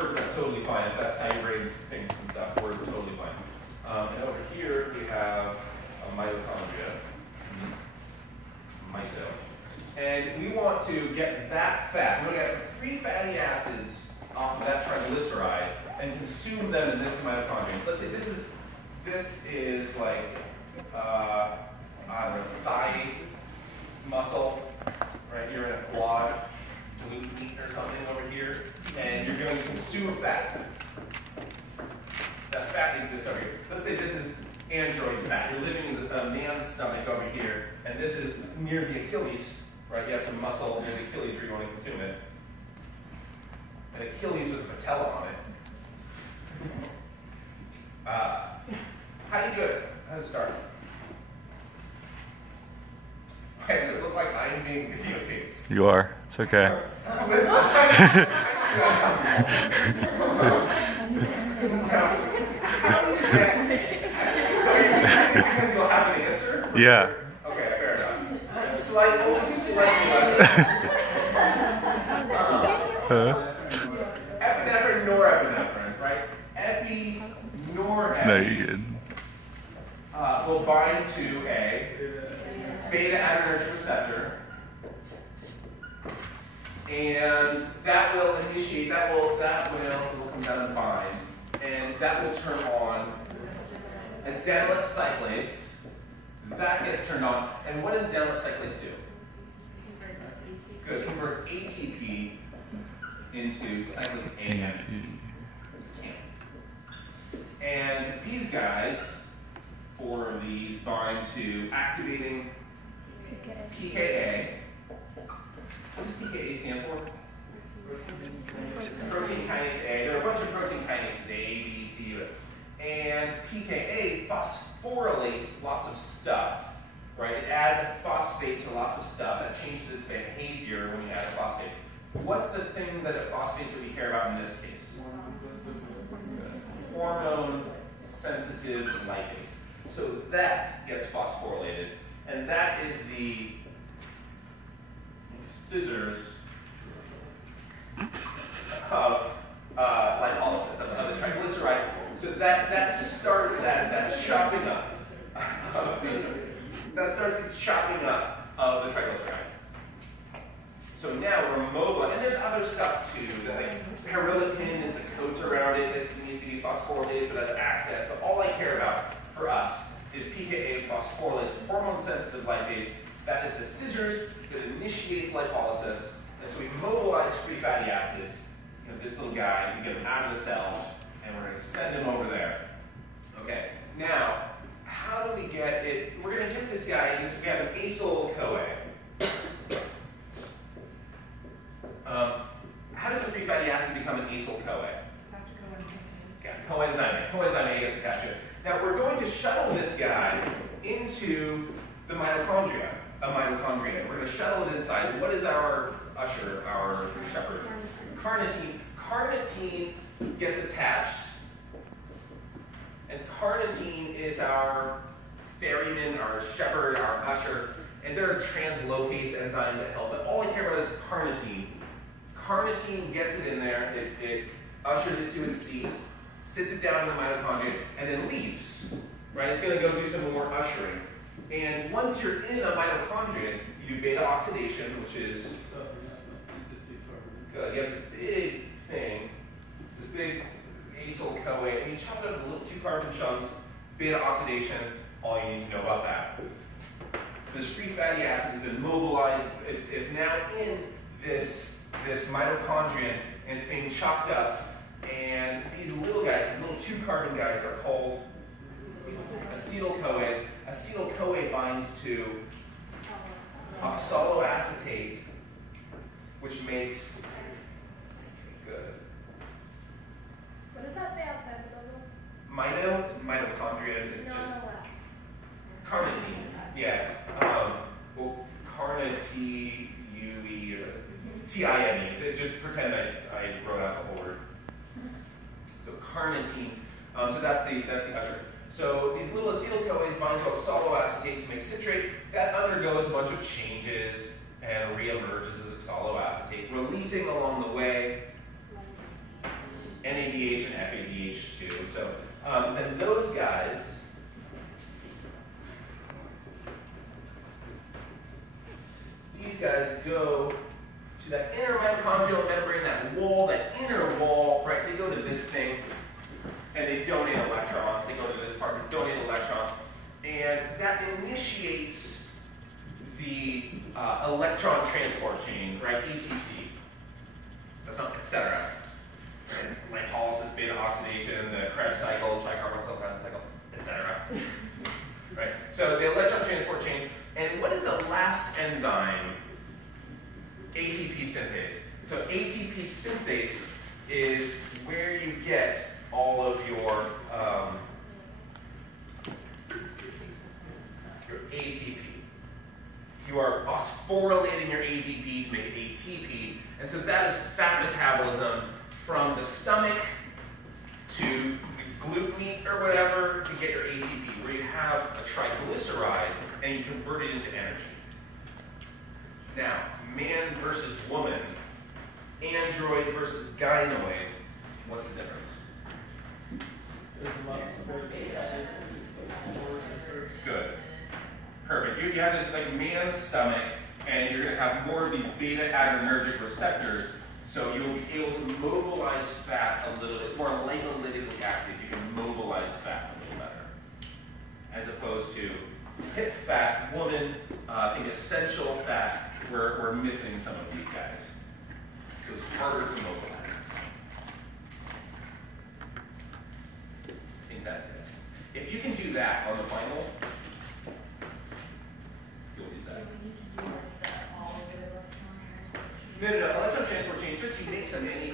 Words, that's totally fine. If that's how you grade things and stuff, words are totally fine. And over here we have a mitochondria, mito. And we want to get that fat, we want to get free fatty acids off of that triglyceride and consume them in this mitochondria. Let's say this is like, I don't know, thigh muscle, right here in a quad, glute meat or something over here, and you're going to consume fat. That fat exists over here. Let's say this is android fat. You're living in a man's stomach over here, and this is near the Achilles, right? You have some muscle near the Achilles where you want to consume it. An Achilles with a patella on it. How do you do it? How does it start? Why does it look like I'm being videotaped? You are. It's okay. Because you'll have an answer? Yeah. Okay, fair enough. Slightly less. Epinephrine, norepinephrine, right? Epi, norepinephrine. No, you're good. Will bind to a beta adrenergic receptor, and that will initiate. That will come down and bind, and that will turn on adenylyl cyclase. That gets turned on, and what does adenylyl cyclase do? Good, converts ATP into cyclic AMP. And these guys, four of these, bind to activating PKA. What does PKA stand for? Protein kinase A. There are a bunch of protein kinases, A, B, C, and PKA phosphorylates lots of stuff, right? It adds a phosphate to lots of stuff. That changes its behavior when you add a phosphate. What's the thing that it phosphates that we care about in this case? Hormone-sensitive lipase. So that gets phosphorylated, and that is the scissors of lipolysis of the triglyceride. So that starts that chopping up. That starts the chopping up of the triglyceride. So now we're mobile, and there's other stuff too. That like perilipin is the coat around it that needs to be phosphorylated, so that's access. But all I care about for us is PKA phosphorylase, hormone-sensitive lipase. That is the scissors that initiates lipolysis, and so we mobilize free fatty acids. You know, this little guy, we get him out of the cell, and we're going to send him over there. Okay. Now, how do we get it? We're going to get this guy. We have an acyl-CoA. How does a free fatty acid become an acyl-CoA? Yeah, coenzyme A. Coenzyme A gets attached to it. Now we're going to shuttle this guy into the mitochondria. We're going to shuttle it inside. What is our usher, our shepherd? Carnitine. Carnitine gets attached, and carnitine is our ferryman, our shepherd, our usher. And there are translocase enzymes that help, but all I care about is carnitine. Carnitine gets it in there, it ushers it to its seat, sits it down in the mitochondria, and then leaves. Right? It's going to go do some more ushering. And once you're in a mitochondria, you do beta oxidation, which is good. You have this big thing, this big acyl-CoA, and you chop it up into little 2-carbon chunks, beta oxidation, all you need to know about that. So this free fatty acid has been mobilized, it's now in this mitochondria, and it's being chopped up, and these little guys, these little 2-carbon guys are called acetyl-CoAs. Acetyl-CoA binds to oxaloacetate, which makes, good. What does that say outside the logo? Mitochondria, it's just carnitine. Yeah. Well, carnitine, T-I-N-E. So just pretend I wrote out the whole word. So carnitine. So that's the usher. So these little acetyl-CoAs bind to oxaloacetate to make citrate. That undergoes a bunch of changes and reemerges as oxaloacetate, releasing along the way NADH and FADH too. So then those guys, these guys go to that inner mitochondrial membrane, that wall, that inner wall, right? They go to this thing, and they donate electrons. They go to this part and donate electrons, and that initiates the electron transport chain, right? ETC. That's not etc. It's lipolysis, beta oxidation, the Krebs cycle, tricarboxyl cycle, etc. Right? So the electron transport chain, and what is the last enzyme? ATP synthase. So ATP synthase is where you get all of your ATP. You are phosphorylating your ADP to make ATP, and so that is fat metabolism from the stomach to the glute meat or whatever to get your ATP, where you have a triglyceride and you convert it into energy. Now, man versus woman, android versus gynoid, what's the difference? Good. Perfect. You have this like man's stomach, and you're going to have more of these beta adrenergic receptors, so you'll be able to mobilize fat a little. It's more lipolytically active. You can mobilize fat a little better, as opposed to hip fat, woman, I think essential fat. We're missing some of these guys, so it's harder to mobilize. I think that's it. If you can do that on the final, you'll be set. No, electron transport chain, just you make some any